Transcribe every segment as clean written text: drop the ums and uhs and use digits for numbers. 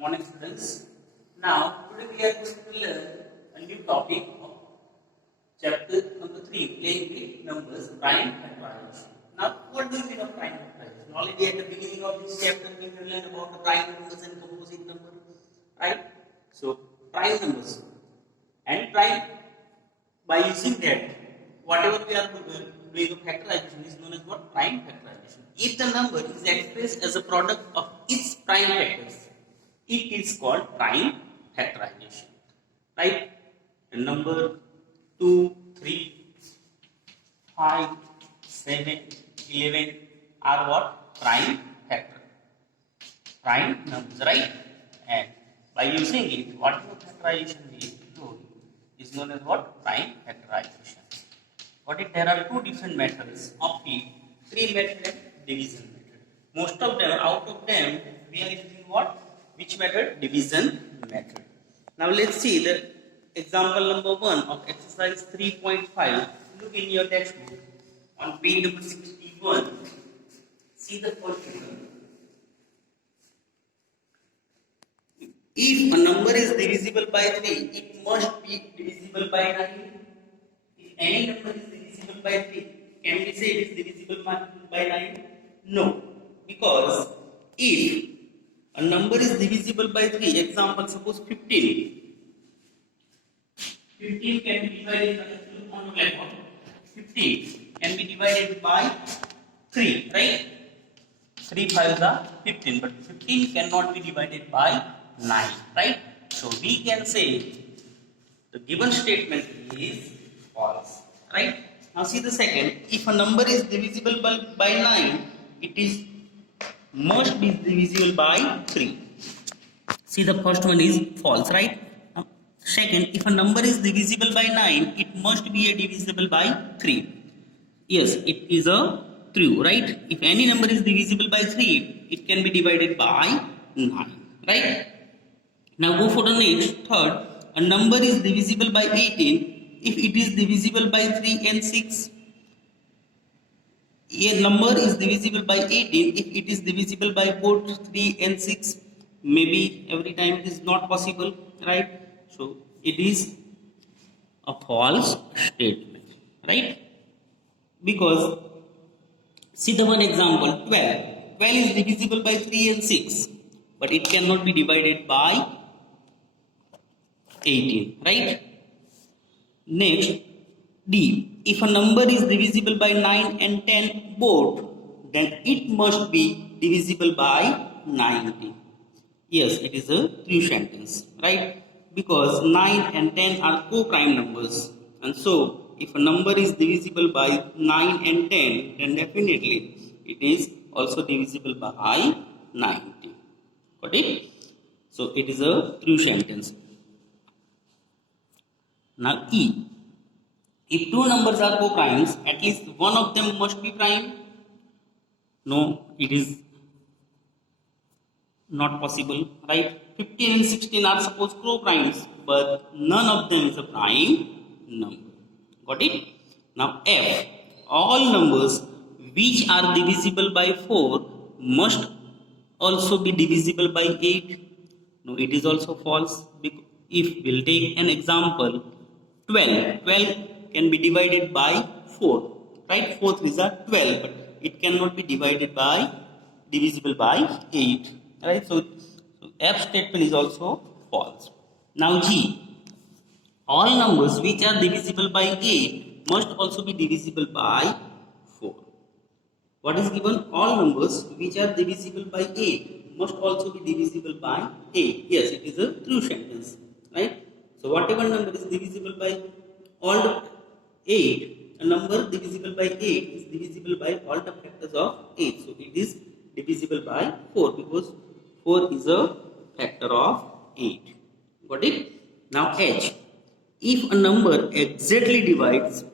Morning students. Now today we are going to learn a new topic of chapter number 3, playing with numbers, prime factorization. Now what do you mean of prime factorization? Already at the beginning of this chapter we will learn about the prime numbers and composite numbers, right? So prime numbers and prime, by using that, whatever we are doing of factorization is known as what? Prime factorization. If the number is expressed as a product of its prime factors, it is called prime factorization. Right? The number 2, 3, 5, 7, 11 are what? Prime factor. Prime numbers, right? And by using it, whatever factorization we do is known as what? Prime factorization. Got it? There are two different methods of it, three method and division method. Most of them, out of them, we are using what? Which method? Division method. Now let's see the example number 1 of exercise 3.5. Look in your textbook on page number 61. See the first one. If a number is divisible by 3, it must be divisible by 9. If any number is divisible by 3, can we say it is divisible by 9? No. Because if a number is divisible by 3, example, suppose 15. 15 can be divided on the blackboard. 15 can be divided by 3, right? 3 5s are 15, but 15 cannot be divided by 9, right? So we can say the given statement is false, right? Now see the second. If a number is divisible by 9, it is must be divisible by 3. See the first one is false, right? Now, second, if a number is divisible by 9, it must be a divisible by 3. Yes, it is a true, right? If any number is divisible by 3, it can be divided by 9, right? Now go for the next, third. A number is divisible by 18 if it is divisible by 3 and 6. A number is divisible by 18 if it is divisible by both 3 and 6. Maybe every time it is not possible, right? So it is a false statement, right? Because see the one example, 12. 12 is divisible by 3 and 6, but it cannot be divided by 18, right? Next, D. If a number is divisible by 9 and 10 both, then it must be divisible by 90. Yes, it is a true sentence, right? Because 9 and 10 are co-prime numbers. And so, if a number is divisible by 9 and 10, then definitely it is also divisible by 90. Got it? So, it is a true sentence. Now, E. If two numbers are co-primes, at least one of them must be prime. No, it is not possible, right? 15 and 16 are suppose co-primes, but none of them is a prime number. Got it? Now, F. All numbers which are divisible by 4 must also be divisible by 8. No, it is also false. If we'll take an example, 12. 12 can be divided by 4, right? 4 3s are 12, but it cannot be divisible by 8, right? So F statement is also false. Now G. All numbers which are divisible by 8 must also be divisible by 4. What is given? All numbers which are divisible by 8 must also be divisible by 8. Yes, it is a true sentence, right? So whatever number is divisible by all the 8, a number divisible by 8 is divisible by all the factors of 8. So it is divisible by 4 because 4 is a factor of 8. Got it? Now H. If a number exactly divides,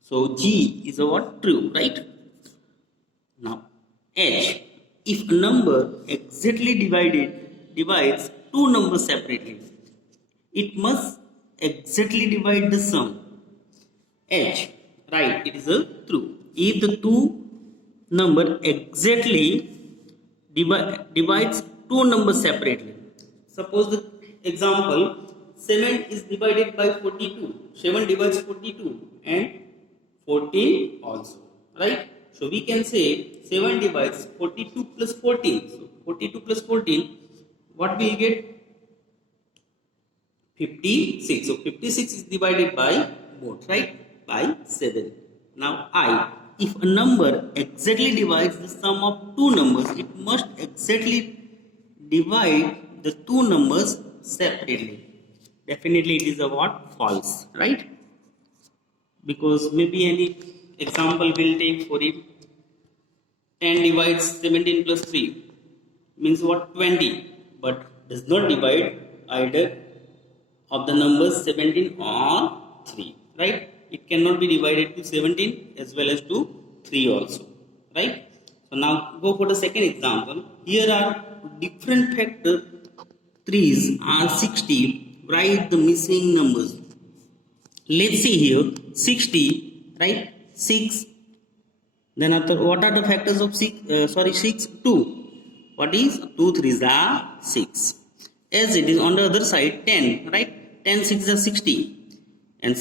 so G is a what? True, right? Now H. If a number exactly divides two numbers separately, it must exactly divide the sum. H, right, it is a true. If the two number exactly divides two numbers separately. Suppose the example 7 is divided by 42. 7 divides 42 and 14 also, right? So we can say 7 divides 42 plus 14. So 42 plus 14, what we get? 56. So 56 is divided by both, right? By 7. Now if a number exactly divides the sum of two numbers, it must exactly divide the two numbers separately. Definitely it is a what? False, right? Because maybe any example will take for it. 10 divides 17 plus 3 means what? 20, but does not divide either of the numbers 17 or 3, right? It cannot be divided to 17 as well as to 3 also, right? So now go for the second example. Here are different factor 3's are 60. Write the missing numbers. Let's see here 60, right? 6. Then after, what are the factors of 6? 6, 2. What is 2 3s are 6. As it is on the other side 10, right? 10 6 are 60 and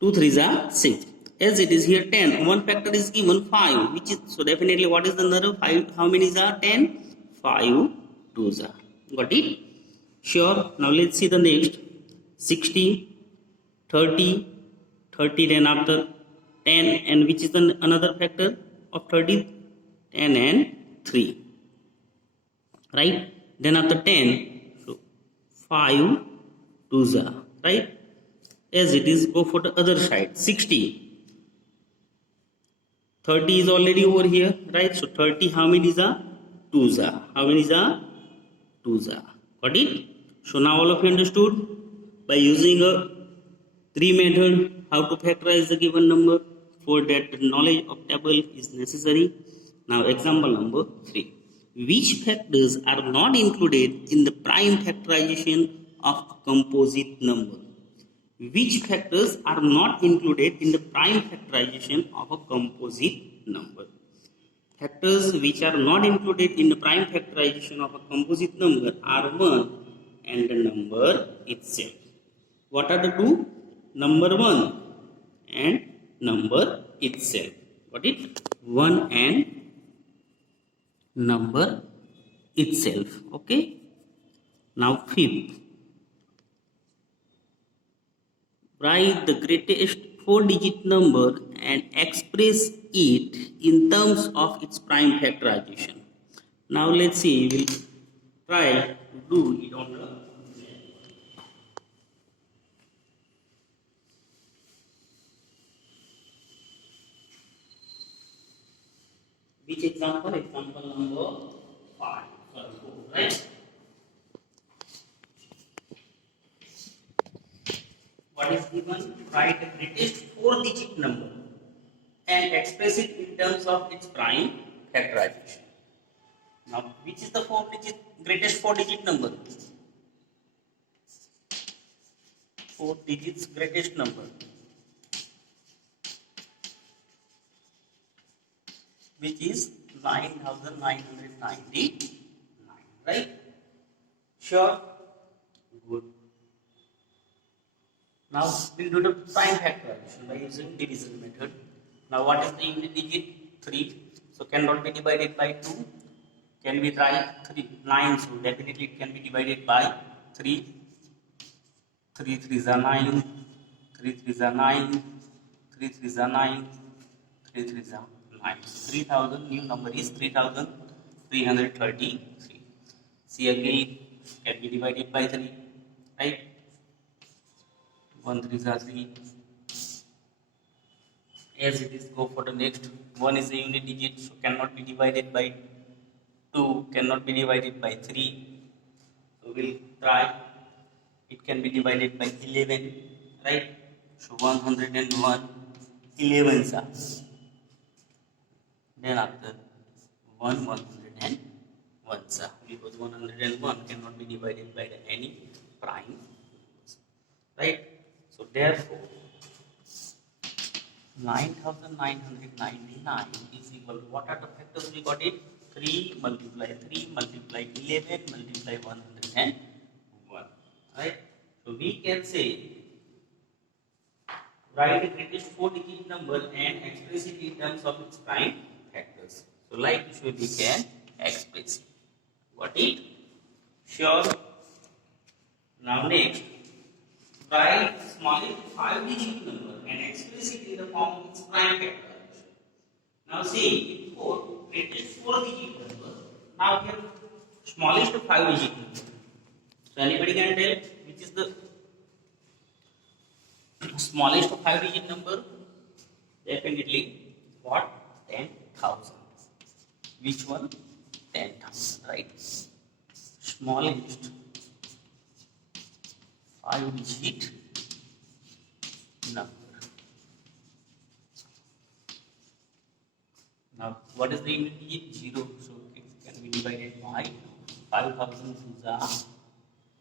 2 3s are 6. As it is here 10, one factor is given 5, which is, so definitely what is the number 5? How many are 10? 5 2s are. Got it? Sure. Now let's see the next 60, 30, 30, then after 10, and which is another factor of 30? 10 and 3, right? Then after 10, so 5 2s are, right? As it is, go for the other side 60, 30 is already over here, right? So 30, how many is are 2s are? How many is are 2s are? Got it? So now all of you understood by using a 3 method how to factorize the given number. For that, the knowledge of table is necessary. Now example number 3. Which factors are not included in the prime factorization of a composite number? Which factors are not included in the prime factorization of a composite number? Factors which are not included in the prime factorization of a composite number are 1 and the number itself. What are the two? Number 1 and number itself. Got it? 1 and number itself. Okay? Now fifth. Write the greatest 4-digit number and express it in terms of its prime factorization. Now let's see, we'll try to do it on the which example? Example number 5. Sorry, 4, right? What is given? Write the greatest 4-digit number and express it in terms of its prime factorization. Now, which is the greatest 4-digit number? 4 digits greatest number, which is 9,999, right? Sure? Good. Now we'll do the prime factorization by using division method. Now what is the unit digit? 3. So cannot be divided by 2. Can we try 3? 9. So definitely it can be divided by 3. 3 3s are 9. 3 3s are 9. 3 3s are 9. 3 3s are 9. So 3000, new number is 3333. See again, can be divided by 3, right? 1 3s are 3. As it is, go for the next. 1 is a unit digit, so cannot be divided by 2, cannot be divided by 3. So we'll try. It can be divided by 11, right? So 101, 11s are. Then after 101, sir, because 101 cannot be divided by any prime, right? So therefore 9,999 is equal to, what are the factors we got it? 3 multiply 3 multiply multiply 11 multiply 101. Right? So we can say write the greatest 4-digit number and express it in terms of its prime factors. So like usually we can express it. Got it? Sure. Now next, write smallest 5-digit number and express it in the form of its prime factor. Now see, before greatest 4-digit number, now here smallest 5-digit number. So anybody can tell which is the smallest 5-digit number? Definitely what? 10,000. Which one? 10,000, right? Smallest 5-digit number. Now, what is the unit digit? 0. So it can be divided by 5,000 to the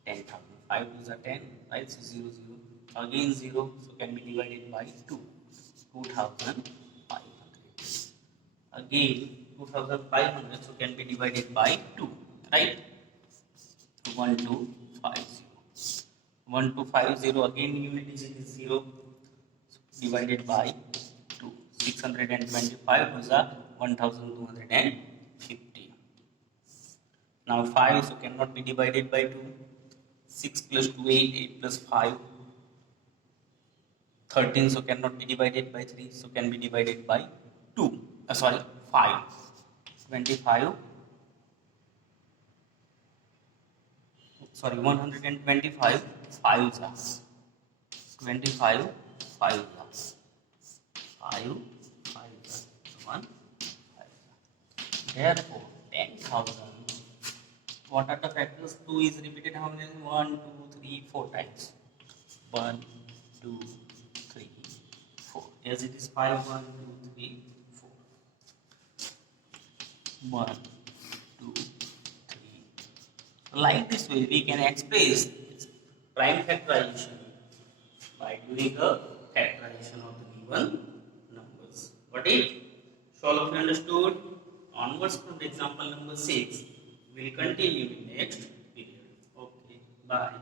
10,000. 5 to the 10, right? So 0, 0. Again 0, so can be divided by 2. 2,500. Again 2,500, so can be divided by 2, right? 1250. 1250, again unit digit is 0, so divided by 2. 625 to the 1250. Now 5, so cannot be divided by 2. 6 plus 2, 8, 8 plus 5, 13, so cannot be divided by 3, so can be divided by 2. 5. 25, 125, 5 is 25, 5 is 5, 5 is 1, 5. Therefore, 10,000. What are the factors? 2 is repeated how many? 1, 2, 3, 4 times. 1, 2, 3, 4. Yes, it is 5, 1, 2, 3, 4. 1, 2, 3. Like this way, we can express its prime factorization by doing a factorization of the given numbers. Got it? So all of you understood? Onwards from the example number 6, we will continue in next period. Okay, bye.